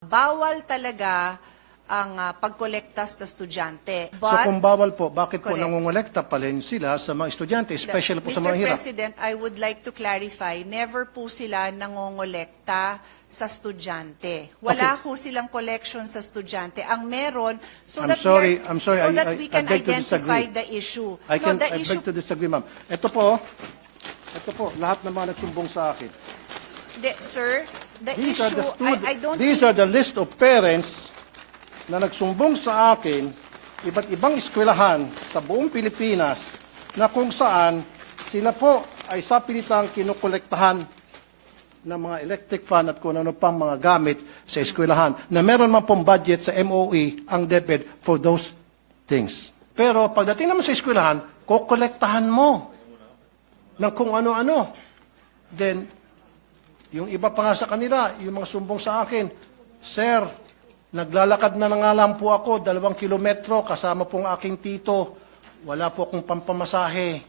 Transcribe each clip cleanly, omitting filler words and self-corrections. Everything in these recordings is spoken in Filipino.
Bawal talaga ang pagkolekta sa estudyante. So kung bawal po, bakit po Correct. nangongolekta pa rin sila sa mga estudyante, especially po sa mga Mr. hirap? President, I would like to clarify, never po sila nangongolekta sa estudyante. Wala po silang collection sa estudyante. Ang meron, so I'm that sorry, we I can beg to identify disagree. the issue. I No, the beg issue, to disagree, ma'am. Ito po, lahat ng mga nagsumbong sa akin. sir, the These issue, I don't These think- are the list of parents na nagsumbong sa akin, iba't ibang eskwelahan sa buong Pilipinas na kung saan sila po ay sa pilitang kinukolektahan ng mga electric fan at kung ano pang mga gamit sa eskwelahan na meron man pong budget sa MOE ang DepEd for those things. Pero pagdating naman sa eskwelahan, kukolektahan mo ng kung ano-ano. Then, yung iba pa nga sa kanila, yung mga sumbong sa akin, Sir, naglalakad na nga lang po ako, 2 kilometro, kasama pong aking tito. Wala po akong pampamasahe.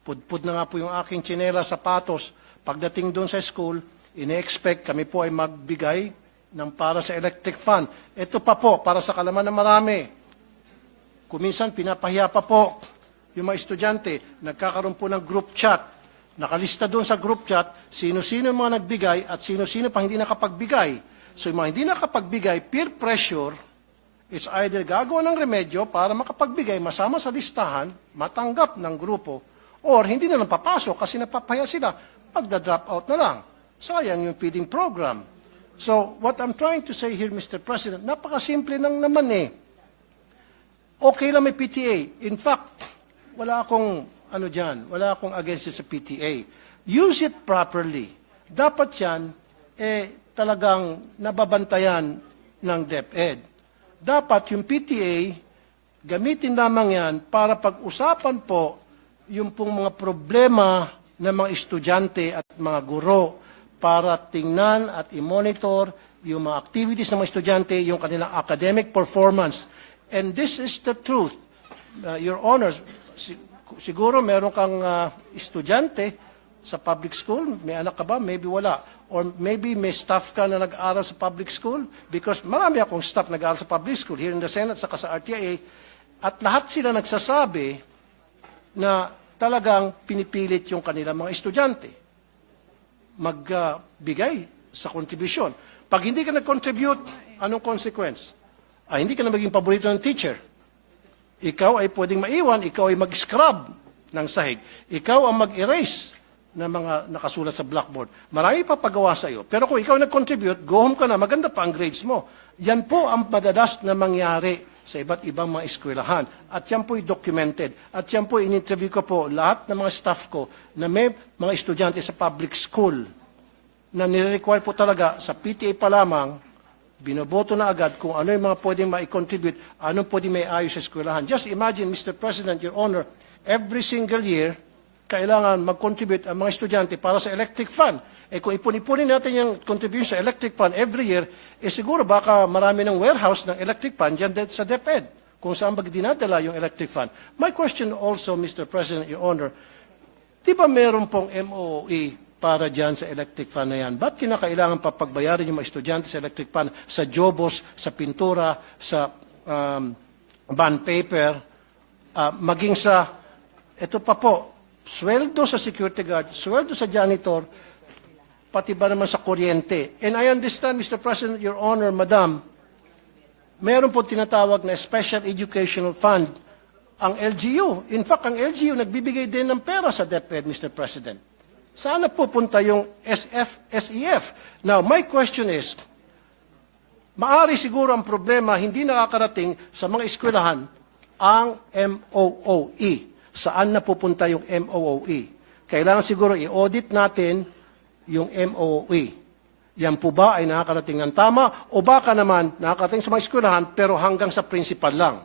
Pudpud na nga po yung aking tsinela, sapatos. Pagdating doon sa school, ine-expect kami po ay magbigay ng para sa electric fan. Ito pa po, para sa kalaman ng marami. Kuminsan, pinapahiya pa po yung mga estudyante. Nagkakaroon po ng group chat. Nakalista doon sa group chat, sino-sino yung mga nagbigay at sino-sino pa hindi nakapagbigay. So yung mga hindi nakapagbigay, peer pressure, it's either gagawa ng remedyo para makapagbigay, masama sa listahan, matanggap ng grupo, or hindi na lang papasok kasi napapaya sila, magda-drop out na lang. Sayang yung feeding program. So what I'm trying to say here, Mr. President, napakasimple lang naman eh. Okay lang may PTA. In fact, wala akong wala akong against it sa PTA. Use it properly. Dapat yan, talagang nababantayan ng DepEd. Dapat yung PTA, gamitin lamang yan para pag-usapan po yung pong mga problema ng mga estudyante at mga guro para tingnan at i-monitor yung mga activities ng mga estudyante, yung kanilang academic performance. And this is the truth. Your Honors, siguro meron kang estudyante sa public school, may anak ka ba? Maybe wala. Or maybe may staff ka na nag-aaral sa public school because marami akong staff nag-aaral sa public school here in the Senate saka sa RTIA at lahat sila nagsasabi na talagang pinipilit yung kanilang mga estudyante magbigay sa kontribusyon. Pag hindi ka nag-contribute, anong consequence? Hindi ka na maging paborito ng teacher. Ikaw ay pwedeng maiwan, ikaw ay mag-scrub ng sahig. Ikaw ang mag-erase na mga nakasulat sa blackboard. Marami pa pagawa sa iyo. Pero kung ikaw nag-contribute, go home ka na, maganda pa ang grades mo. Yan po ang madalas na mangyari sa iba't ibang mga eskwelahan. At yan po documented. At yan po in-interview ko po lahat ng mga staff ko na may mga estudyante sa public school na nire-require po talaga sa PTA pa lamang, binoboto na agad kung ano yung mga pwedeng ma-contribute, anong pwedeng may ayos sa eskwelahan. Just imagine, Mr. President, Your Honor, every single year, kailangan mag-contribute ang mga estudyante para sa electric fan. Kung ipon-ipunin natin yung contribution sa electric fan every year, siguro baka marami ng warehouse ng electric fan dyan sa DepEd, kung saan dinadala yung electric fan. My question also, Mr. President, Your Honor, di ba meron pong MOE para dyan sa electric fan na yan? Ba't kinakailangan pa pagbayarin yung mga estudyante sa electric fan, sa jobos, sa pintura, sa bond paper, maging sa, ito pa po, sweldo sa security guard, sweldo sa janitor, pati ba naman sa kuryente. And I understand, Mr. President, Your Honor, Madam, meron po tinatawag na Special Educational Fund, ang LGU. In fact, ang LGU nagbibigay din ng pera sa DepEd, Mr. President. Saan pupunta yung SEF? Now, my question is, maari siguro ang problema hindi nakakarating sa mga eskwelahan ang MOOE. Saan napupunta yung MOOE? Kailangan siguro i-audit natin yung MOOE. Yan po ba ay nakakarating ng tama o baka naman nakakarating sa mga eskwelahan pero hanggang sa principal lang?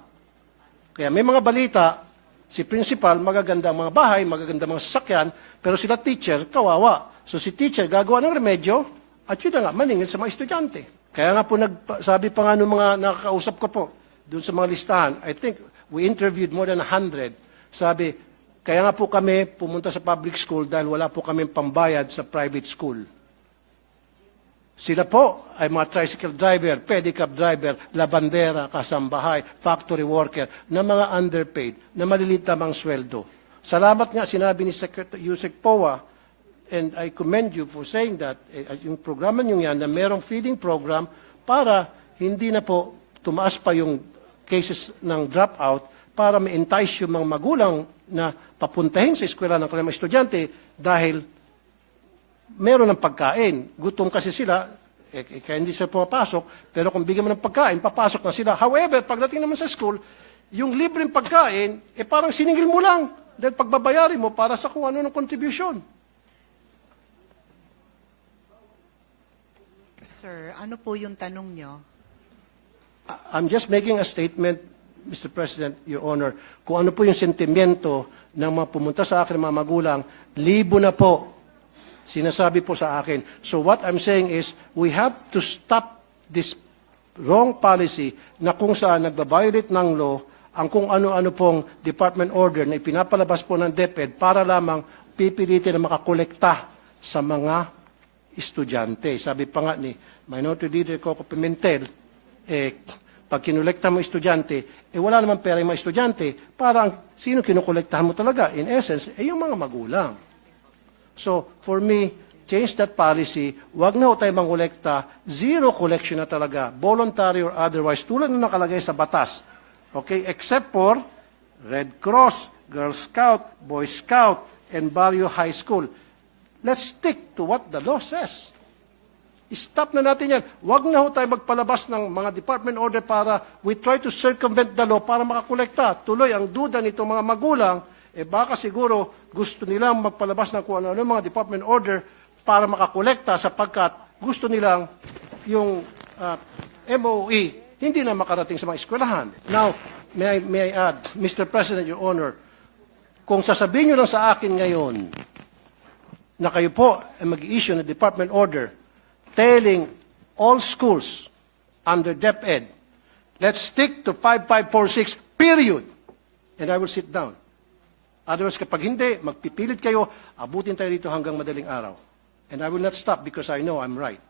Kaya may mga balita, si principal magaganda ang mga bahay, magaganda ang mga sasakyan, pero sila teacher, kawawa. So si teacher gagawa ng remedyo at yun na nga, maningil sa mga estudyante. Kaya nga po sabi pa nga ng mga nakakausap ko po doon sa mga listahan, I think we interviewed more than 100. Sabi, kaya nga po kami pumunta sa public school dahil wala po kami pambayad sa private school. Sila po ay mga tricycle driver, pedicab driver, labandera, kasambahay, factory worker, na mga underpaid, na maliliit lamang sweldo. Salamat nga, sinabi ni Secretary Yusek Poa, and I commend you for saying that, yung programa nyo yan, na merong feeding program para hindi na po tumaas pa yung cases ng dropout para ma-entice yung mga magulang na papuntahin sa eskwela ng kanilang mga estudyante dahil meron ng pagkain. Gutom kasi sila, kaya hindi sila pumapasok, pero kung bigyan mo ng pagkain, papasok na sila. However, pagdating naman sa school, yung libreng pagkain, parang siningil mo lang dahil pagbabayarin mo para sa kung ano ng contribution. Sir, ano po yung tanong nyo? I'm just making a statement, Mr. President, Your Honor, kung ano po yung sentimiento ng mga pumunta sa akin, mga magulang, libo na po, sinasabi po sa akin. So what I'm saying is, we have to stop this wrong policy na kung saan nagbabiolate ng law ang kung ano-ano pong department order na ipinapalabas po ng DepEd para lamang pipilitin na makakolekta sa mga estudyante. Sabi pa nga ni Minority Leader Coco Pimentel, pag kinolekta mo estudyante, wala naman pera yung mga estudyante, parang sino kinukolektahan mo talaga? In essence, yung mga magulang. So, for me, change that policy, wag na ho tayo mangolekta, zero collection na talaga, voluntary or otherwise, tulad na nakalagay sa batas. Okay, except for Red Cross, Girl Scout, Boy Scout, and Barrio High School. Let's stick to what the law says. Stop na natin yan. Huwag na ho tayo magpalabas ng mga department order para we try to circumvent the law para makakolekta. Tuloy, ang duda nito mga magulang, baka siguro gusto nilang magpalabas ng kung ano mga department order para makakolekta sapagkat gusto nilang yung MOE hindi na makarating sa mga eskwelahan. Now, may I add, Mr. President, Your Honor, kung sasabihin nyo lang sa akin ngayon na kayo po ay mag-issue ng department order telling all schools under DepEd, let's stick to 5546, period. And I will sit down. Otherwise, kapag hindi, magpipilit kayo, abutin tayo dito hanggang madaling araw. And I will not stop because I know I'm right.